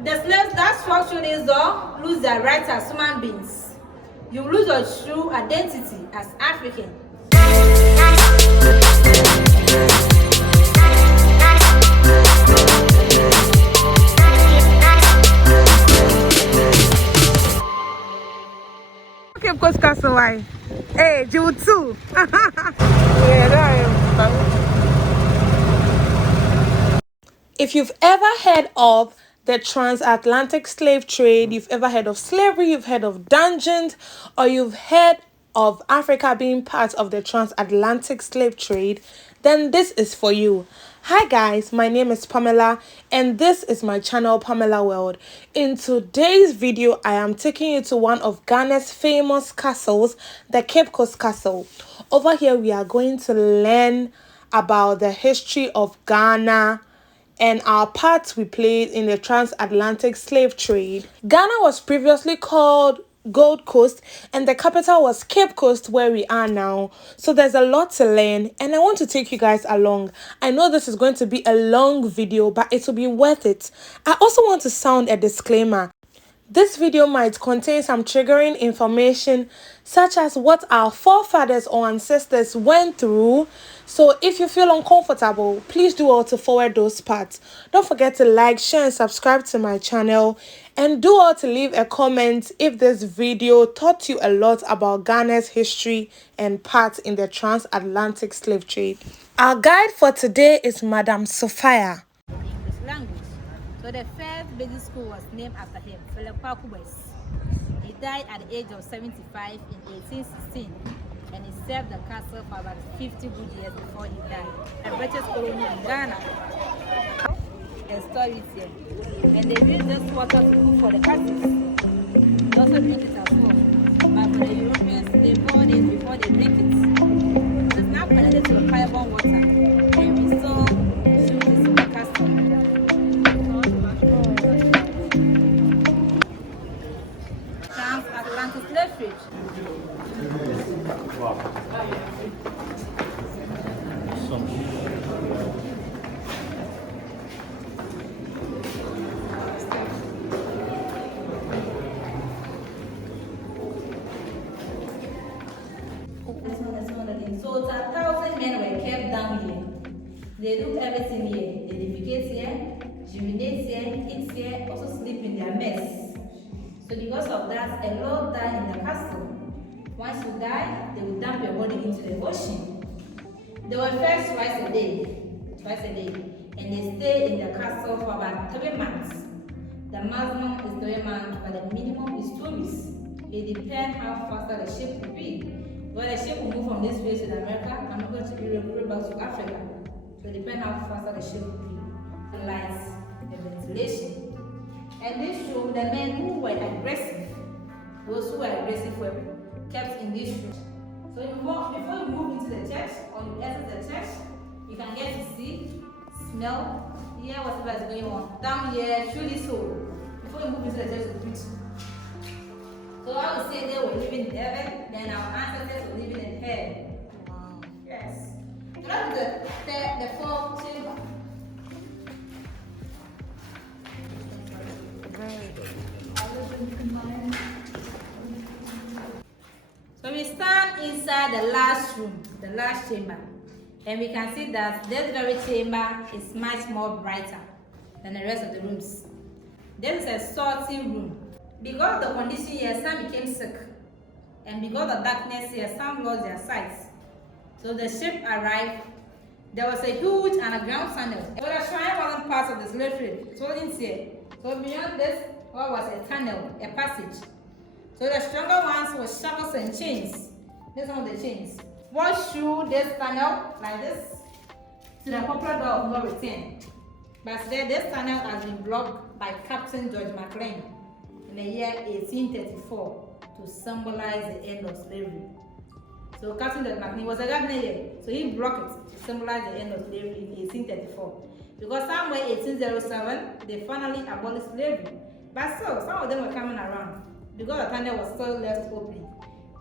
The slaves that struck through this door lose their rights as human beings. You lose your true identity as African. Okay, of course, Castle. Why? Hey, you too. Yeah, that is. If you've ever heard of the Transatlantic Slave Trade, you've ever heard of slavery, you've heard of dungeons, or you've heard of Africa being part of the Transatlantic Slave Trade, then this is for you. Hi guys, my name is Pamela and this is my channel Pamela World. In today's video, I am taking you to one of Ghana's famous castles, the Cape Coast Castle. Over here, we are going to learn about the history of Ghana and our part we played in the transatlantic slave trade. Ghana was previously called Gold Coast and the capital was Cape Coast, where we are now. So there's a lot to learn and I want to take you guys along. I know this is going to be a long video, but it will be worth it. I also want to sound a disclaimer. This video might contain some triggering information such as what our forefathers or ancestors went through. So if you feel uncomfortable, please do all to forward those parts. Don't forget to like, share and subscribe to my channel. And do all to leave a comment if this video taught you a lot about Ghana's history and part in the transatlantic slave trade. Our guide for today is Madam Sophia. English language. So the first basic school was named after him, Philip Parkubes. He died at the age of 75 in 1816, and he served the castle for about 50 good years before he died. A British colony in Ghana. And store it here. And they use this water to cook for the castles. They also drink it as well. But for the Europeans, they pour it before they drink it. It is now connected to a fireborne water, and we still use this in the castle. Transatlantic Slave Trade. So 1,000 men were kept down here. They do everything here. They defecate here, urinate here, eat here, also sleep in their mess. So because of that, a lot die in the castle. Once you die, they will dump your body into the ocean. They were fed twice a day, and they stay in the castle for about 3 months. The maximum is 3 months, but the minimum is 2 weeks. It depends how fast the ship will be. Well, the ship will move from this place to America, and I'm going to be rerouted back to Africa. So it depends how fast the ship will be. The lights, the ventilation. And this room, the men who were aggressive, those who were aggressive were kept in this room. So before you move into the church or you exit the church, you can get to see, smell, hear whatever is going on. Down here, through this hole, before you move into the church, you preach. So I would say they were living in heaven, then our ancestors were living in hell. Wow. Yes. So that's the fourth chamber. So we stand inside the last room, the last chamber, and we can see that this very chamber is much more brighter than the rest of the rooms. This is a sorting room. Because of the condition here, some became sick, and because of darkness here, some lost their sight. So the ship arrived. There was a huge underground tunnel. But the shrine wasn't part of the slave trade. It wasn't here. So beyond this, what was a tunnel, a passage. So the stronger ones were shackles and chains. These are the chains. Walk through this tunnel like this to the popular door of no return. But today, this tunnel has been blocked by Captain George McLean in the year 1834 to symbolize the end of slavery. So Captain George McLean was a governor here, so he blocked it to symbolize the end of slavery in 1834. Because somewhere 1807, they finally abolished slavery. But still, some of them were coming around because the tunnel was still left open.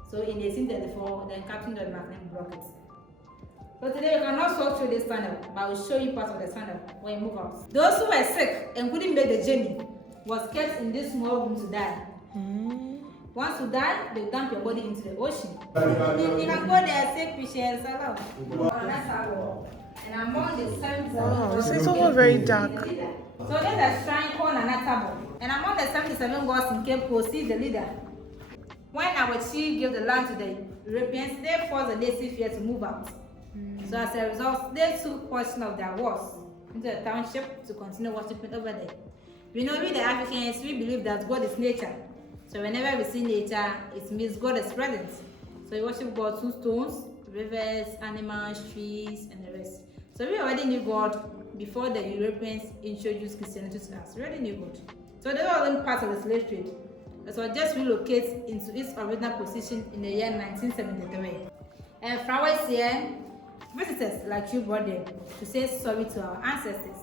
So in 1834, then Captain George McLean blocked it. So today you cannot walk through this tunnel, but I will show you part of the tunnel when you move out. Those who were sick and couldn't make the journey, was kept in this small room to die. Once you die, they dump your body into the ocean. You can go there, take pictures, and among the 7 Wow, this is all very dark. So there's a shrine called Nanatabo. And among the 77 gods in Cape Coast, he's the leader. When our chief gave the land to the Europeans, they forced the native here to move out. So as a result, they took portion of their walls into the township to continue worshiping over there. We know we the Africans, we believe that God is nature. So whenever we see nature, it means God is present. So we worship God through stones, rivers, animals, trees, and the rest. So we already knew God before the Europeans introduced Christianity to us. We already knew God. So they were all part of the slave trade. So just relocate into its original position in the year 1973. And flowers here, visitors like you brought them to say sorry to our ancestors.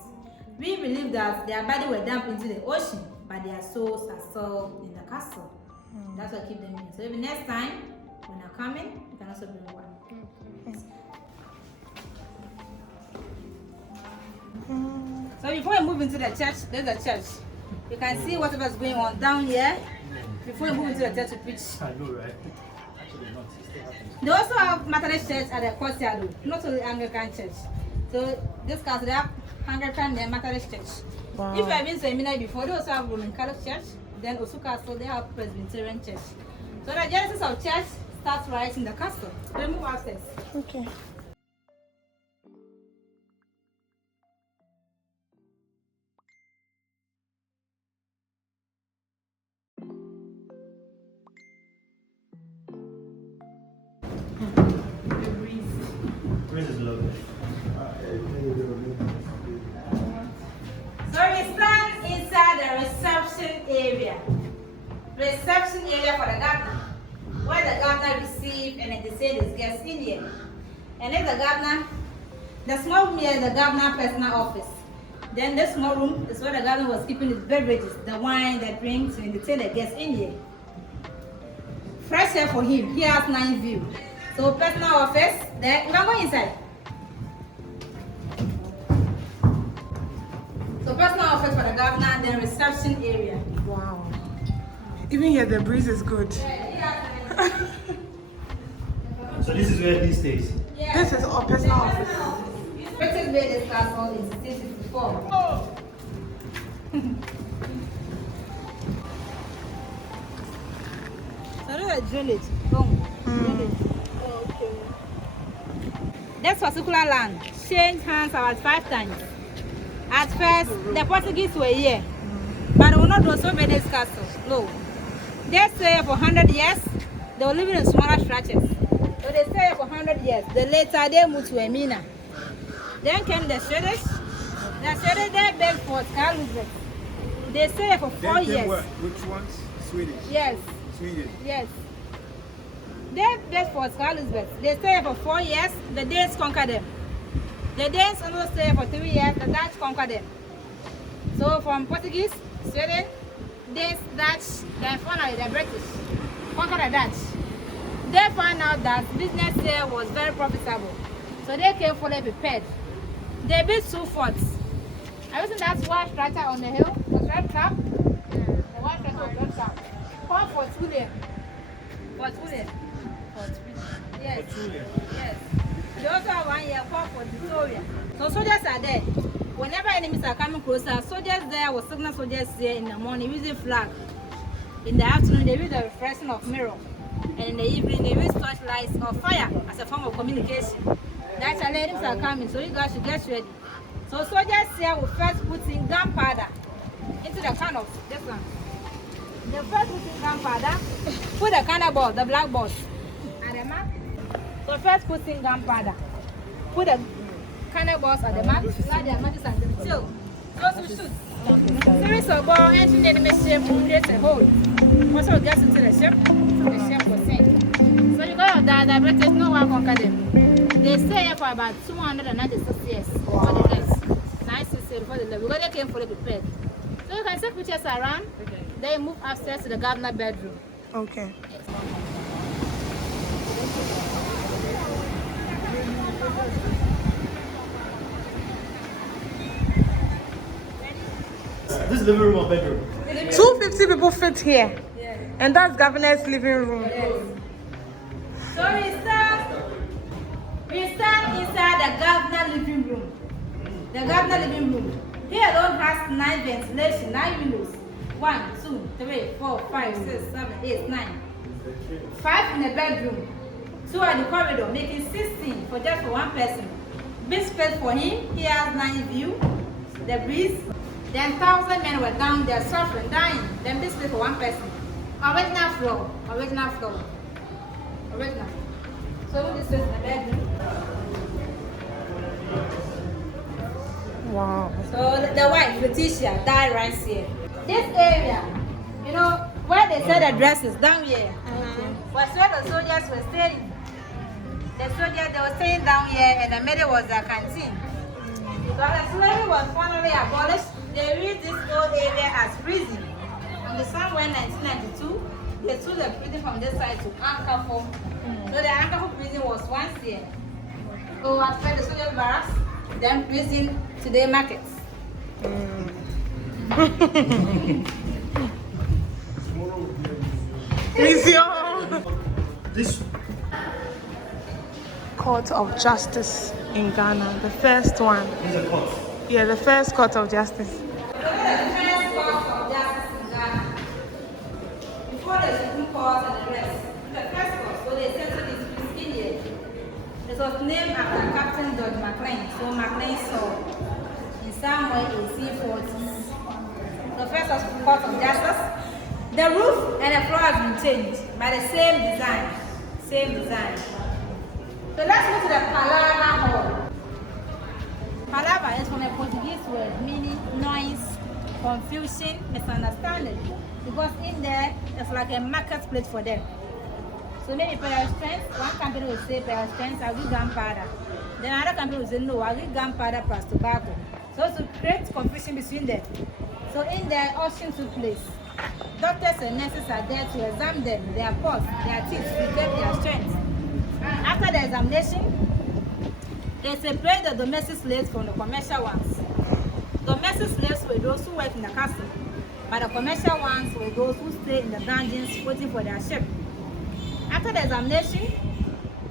We believe that their body were dumped into the ocean, but their souls are still in the castle. That's what keep them in. So even next time, when they're coming, you can also bring one. So before we move into the church, there's a church. You can see whatever's going on down here. Before we move into the church to preach. I know, right? They also have Methodist church at the courtyard, not only Anglican church. So this castle, they have Anglican and Methodist church. Wow. If you have been to Emina before, they also have Roman Catholic church. Then Osu Castle, they have Presbyterian church. So the genesis of church starts right in the castle. We move upstairs. Okay. Breeze is lovely. So we stand inside the reception area. Reception area for the governor, where the governor receives and entertains his guests in here. And then the governor, the small room here is the governor's personal office. Then this small room is where the governor was keeping his beverages, the wine, the drinks, to entertain the guests in here. Fresh air for him. He has nice view. So personal office. Then we are going inside. So personal office for the governor, then reception area. Wow. Even here, the breeze is good. So this is where he stays. Yeah. This is our personal office. British made this castle in 1664. Oh. So this is drainage. Boom. Drainage. Oh, okay. This particular land changed hands about 5 times. At first, the Portuguese were here, but they will not do so many this castle. No. They stay here for 100 years. They were living in smaller stretches. So they stay here for 100 years. Then later they moved to Emina. Then came the Swedish. The Swedish, they built Fort Carl Elizabeth. They stay here for 4 years. What? Which ones? Swedish? Yes. Sweden. Yes. They built Fort Carl Elizabeth. They stay here for 4 years. The Danes conquered them. The Danes also stay here for 3 years. The Dutch conquered them. So from Portuguese, Sweden, Danes, Dutch, then finally the British conquered the Dutch. They found out that business here was very profitable. So they came fully prepared. They built 2 forts. I wasn't that white structure on the hill, the red trap. The white structure was red trap. Called Fort William. Fort William. Fort William. Yes. Yes. They also have one here called Fort Victoria. So soldiers are there. Whenever enemies are coming closer, soldiers there will signal soldiers here in the morning using flag. In the afternoon, they use the refreshing of mirror. And in the evening, they use torchlights or fire as a form of communication. That's why enemies are coming, so you guys should get ready. So soldiers here will first put in gunpowder into the can of this one. They first put in gunpowder, put the cannonball, the black balls, at the map. So first put in gunpowder, put the cannonballs at the map, slide their matches at the till. Those who shoot. Series of ball entering the enemy ship will create a hole. Also gets into the ship will sink. So you got that the British no one conquered them. They stay here for about 296 years before the death. 960 before the death. Because they came fully prepared. So you can take pictures around. They move upstairs to the governor bedroom. Okay. This is living room or bedroom? 250 people fit here. Yes. And that's governor's living room. Yes. So we stand inside the governor living room. The governor living room. Here alone has 9 ventilation, 9 windows. 1, 2, 3, 4, 5, 6, 7, 8, 9. 5 in the bedroom. 2 at the corridor, making 16 for just for one person. Big space for him. He has 9 view. The breeze. Then 1,000 men were down there suffering, dying. Then big space for one person. Original floor. Original floor. Original. So this is the bedroom. Wow. So the wife, Letitia, died right here. This area, you know, where they sell the dresses down here, was where the soldiers were staying. The soldiers, they were staying down here, and the middle was a canteen. So as slavery was finally abolished, they used this whole area as prison. On the summer 1992, they took the prison from this side to Ankafor. So the Ankafor prison was once here. So at first the soldiers barracks, then prison to the markets. This Court of Justice in Ghana, the first one. is a court. Yeah, the first court of justice. So the first court of justice in Ghana. Before the Supreme Court and the rest, the first court, so they settled this in here. It was named after Captain George McLean, so McLean saw in somewhere 1840s. The first court of justice. The roof and the floor have been changed by the same design. Same design. So let's go to the Palava Hall. Palava is from a Portuguese word meaning noise, confusion, misunderstanding. Because in there, it's like a marketplace for them. So maybe pedestrians, one company will say pedestrians, I'll give gunpowder. Then another company will say, no, I'll give gunpowder plus tobacco. So to create confusion between them. So in there, auction took place. Doctors and nurses are there to examine them, their pulse, their teeth, to get their strength. After the examination, they separate the domestic slaves from the commercial ones. Domestic slaves were those who work in the castle, but the commercial ones were those who stay in the dungeons waiting for their ship. After the examination,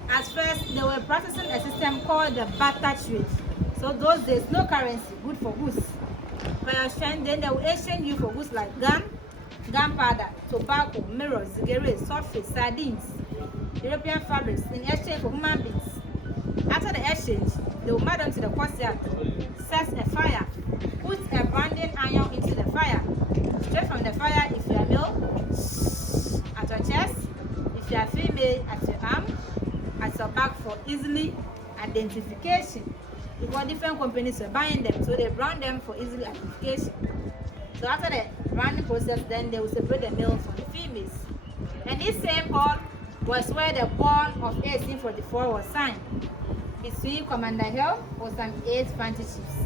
at first they were practicing a system called the barter trade. So those days, no currency, good for goods. Then they will exchange you for goods like gunpowder, tobacco, mirrors, cigarettes, softfish, sardines, European fabrics in exchange for human beings. After the exchange, they will march them to the courtyard, set a fire, put a branding iron into the fire. Straight from the fire, if you are male, at your chest, if you are female, at your arm, at your back for easily identification. Because different companies were buying them, so they brand them for easily identification. So after the branding process, then they will separate the males from the females. And this same hall was where the bond of 1844 was signed between Commander Hill or some 8 fancy chiefs.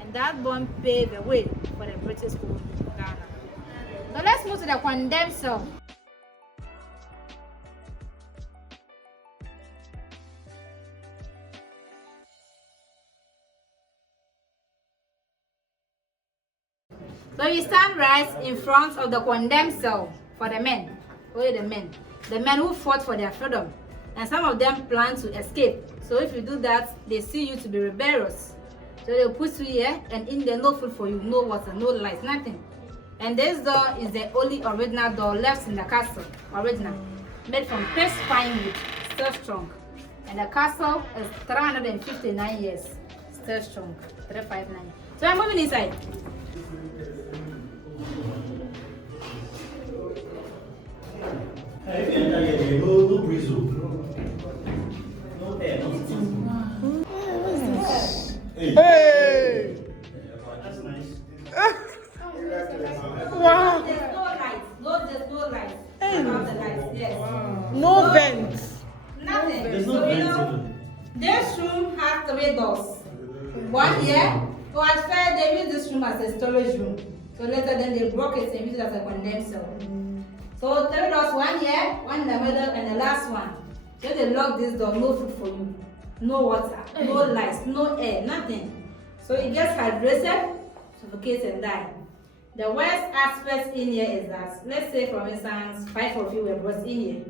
And that bond paved the way for the British colony in Ghana. Now let's move to the Condemn cell. So you stand right in front of the Condemn cell for the men. Where are the men? The men who fought for their freedom. And some of them plan to escape. So if you do that, they see you to be rebellious. So they'll put you here, and in there, no food for you, no water, no light, nothing. And this door is the only original door left in the castle. Original. Made from pitch pine wood, still strong. And the castle is 359 years. Still strong. 359. So I'm moving inside. If you enter here, there no breeze. No air, nothing. Hey! That's nice. Wow. There's no lights. There's no lights. About the lights, yes. No vents. Nothing. There's no So, vents even. this room has 3 doors. One here. So at first they used this room as a storage room. So later then they broke it and used it as a condemned cell. So 3 doors, one here, one in the middle, and the last one. Then they lock this door, no food for you, no water, no lights, no air, nothing. So it gets hydrated, suffocates and die. The worst aspect in here is that, let's say for instance, 5 of you were brought in here.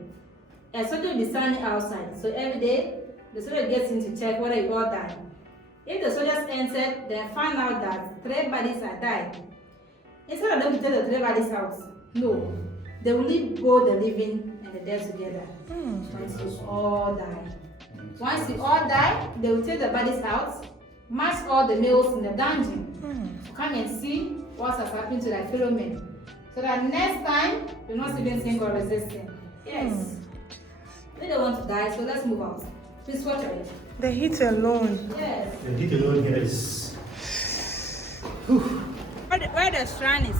A soldier will be standing outside. So every day, the soldier gets in to check whether you all died. If the soldiers entered, they find out that 3 bodies are died. Instead of them to take the 3 bodies out, no. They will leave both the living and the dead together. Once you all die. Once you all die, they will take the bodies out, march all the males in the dungeon to come and see what has happened to their fellow men. So that next time, you're not even single or resisting. Yes. We don't want to die, so let's move out. Please watch it. The heat alone. Yes. The heat alone here is. Where the shrine is,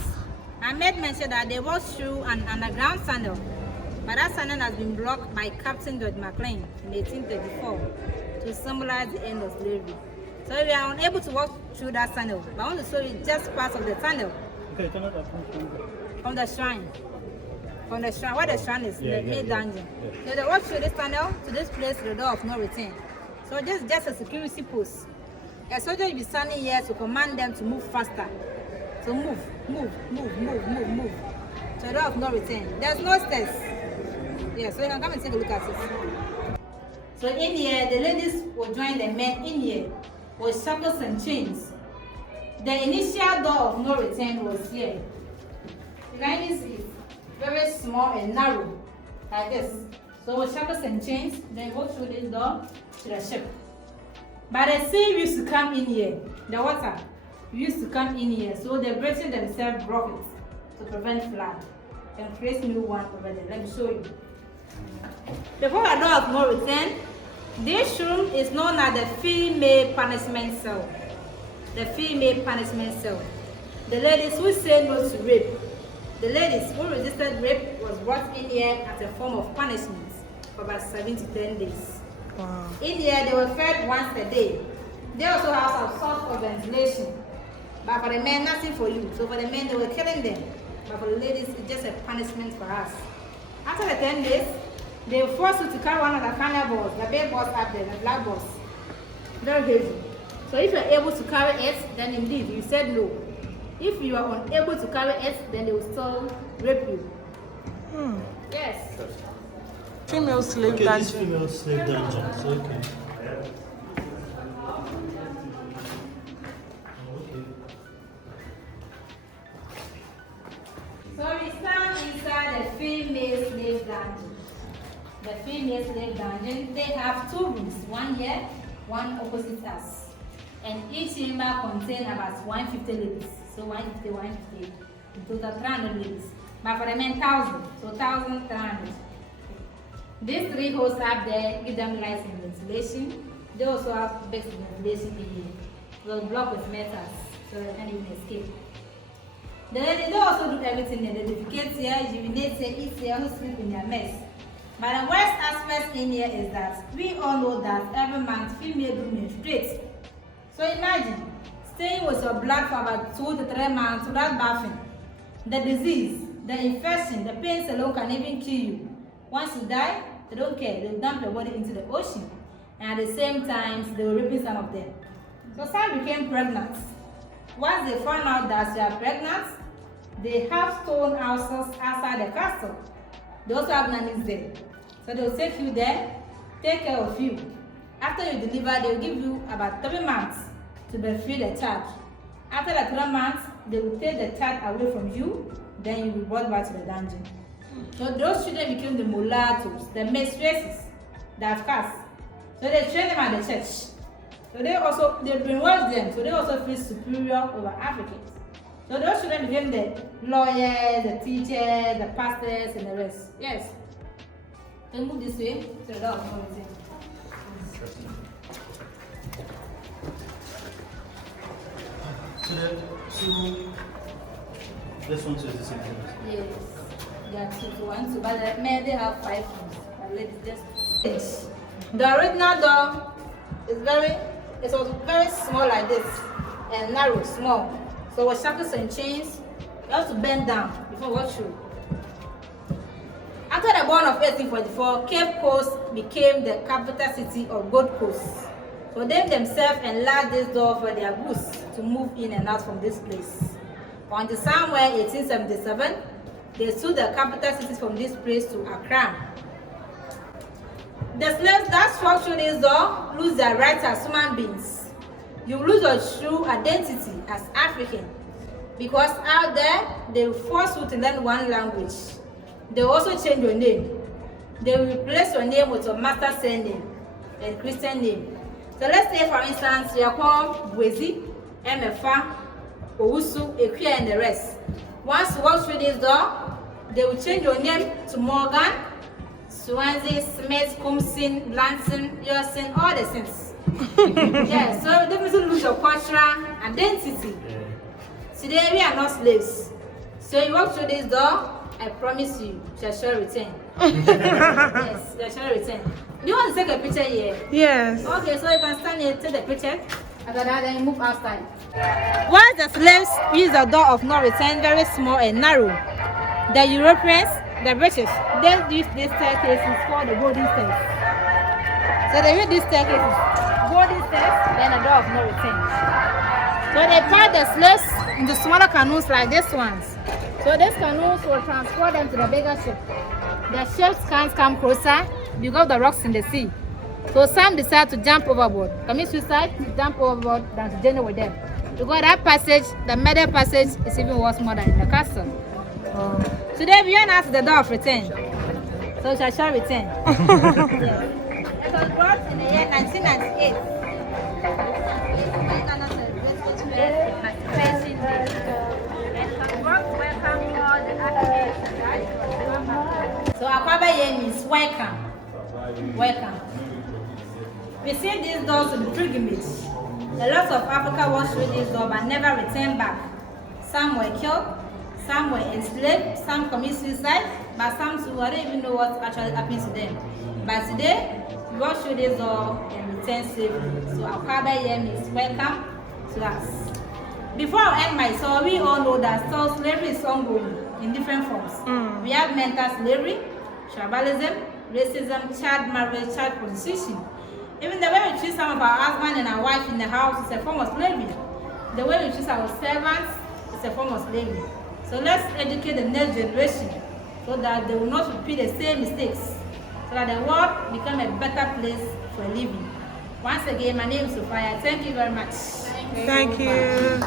Ahmed mentioned that they walked through an underground tunnel, but that tunnel has been blocked by Captain George McLean in 1834 to symbolize the end of slavery. So we are unable to walk through that tunnel, but I want to show you just part of the tunnel. Okay, turn it up. From the shrine. From the shrine, where the shrine is, Yeah, the main dungeon. yeah. So they walk through this tunnel to this place, the door of no return. So just a security post. A soldier will be standing here to command them to move faster. So move. So the door of no return. There's no stairs. Yeah, so you can come and take a look at it. So in here, the ladies will join the men in here with shackles and chains. The initial door of no return was here. You can even see it. Very small and narrow, like this. So with shackles and chains, then go through this door to the ship. But the sea used to come in here. The water used to come in here. So the British themselves broke it to prevent flood and create new one over there. Let me show you. Before the door of no return, this room is known as the female punishment cell. The female punishment cell. The ladies who say no to rape. The ladies who resisted rape was brought in here as a form of punishment for about 7 to 10 days. Wow. In here, they were fed once a day. They also have some sort of ventilation. But for the men, nothing for you. So for the men, they were killing them. But for the ladies, it's just a punishment for us. After the 10 days, they forced you to carry one of the carnivores, the big balls up there, the black balls. Very heavy. So if you're able to carry it, then indeed, you said no. If you are unable to carry it, then they will still rape you. Yes. Female slave Okay, this dungeon. female slave dungeon. So, okay. So we stand inside the female slave dungeon. The female slave dungeon, they have 2 rooms, one here, one opposite us. And each chamber contains about 150 ladies. So 150, in total 300 ladies. But for the men, 1,000, so 1,300. These 3 holes up there give them light and ventilation. They also have best ventilation in here. They'll block with metals, so they can't even escape. They also do everything. They defecate here, urinate here, eat here, also sleep in their mess. But the worst aspect in here is that we all know that every month female do menstruate. So imagine staying with your blood for about 2 to 3 months without bathing. The disease, the infection, the pains alone can even kill you. Once you die, they don't care. They'll dump your body into the ocean. And at the same time, they were raping some of them. So some became pregnant. Once they found out that you are pregnant, they have stone houses outside the castle. They also have nannies there. So they'll take you there, take care of you. After you deliver, they'll give you about 3 months to breastfeed the child. After the 3 months, they will take the child away from you, then you will be brought back to the dungeon. So those children became the mulattoes, the mistresses, the Afghans. So they train them at the church. So they brainwash them, so they also feel superior over Africans. So those children became the lawyers, the teachers, the pastors, and the rest. Yes. We move this way to the door of no return. So this one is the same thing. Yes. There are 2 to 1, but the men they have 5 rooms. But ladies just. The original door is also very small like this and narrow, small. So with shackles and chains, you have to bend down before you walk through. After the born of 1844, Cape Coast became the capital city of Gold Coast. So they themselves enlarged this door for their goods to move in and out from this place. Until somewhere 1877, they sued the capital cities from this place to Accra. The slaves that structure this law lose their rights as human beings. You lose your true identity as African, because out there they will force you to learn one language. They will also change your name. They will replace your name with your master's surname and Christian name. So let's say, for instance, you are called Bwezi, Emefa, Owusu, Ekuya, and the rest. Once you walk through this door, they will change your name to Morgan, Swansea, Smith, Kumsin, Lanson, Yosin, all the sins. Yeah, so definitely lose your cultural identity. Today we are not slaves. So you walk through this door, I promise you, shall return. Yes, shall return. Do you want to take a picture here? Yes. Okay, so you can stand here, take the picture. After that, then you move outside. While the slaves use the door of no return very small and narrow, the Europeans, the British, they use these staircases called the golden stairs. So they use these staircases, golden stairs, then a door of no return. So they pack the slaves into smaller canoes like these ones. So these canoes will transport them to the bigger ship. The ships can't come closer because of the rocks in the sea. So some decide to jump overboard, commit suicide, to jump overboard than to journey with them. Because that passage, the middle passage, is even worse more than in the castle. Today we are not at the door of return. So we shall return. Yes. It was brought in the year 1998. So Akwaba here means welcome. Welcome. We see these doors in pilgrimage. A lot of Africa walked through this door but never returned back. Some were killed, some were enslaved, some commit suicide, but some who don't even know what actually happens to them. But today, we walk through this door and return safely. So Akwaba here means welcome to us. Before I end my story, we all know that still slavery is ongoing in different forms. We have mental slavery, tribalism, racism, child marriage, child prostitution. Even the way we treat some of our husband and our wife in the house is a form of slavery. The way we treat our servants is a form of slavery. So let's educate the next generation so that they will not repeat the same mistakes, so that the world become a better place for living. Once again, my name is Sophia. Thank you very much. Thank you.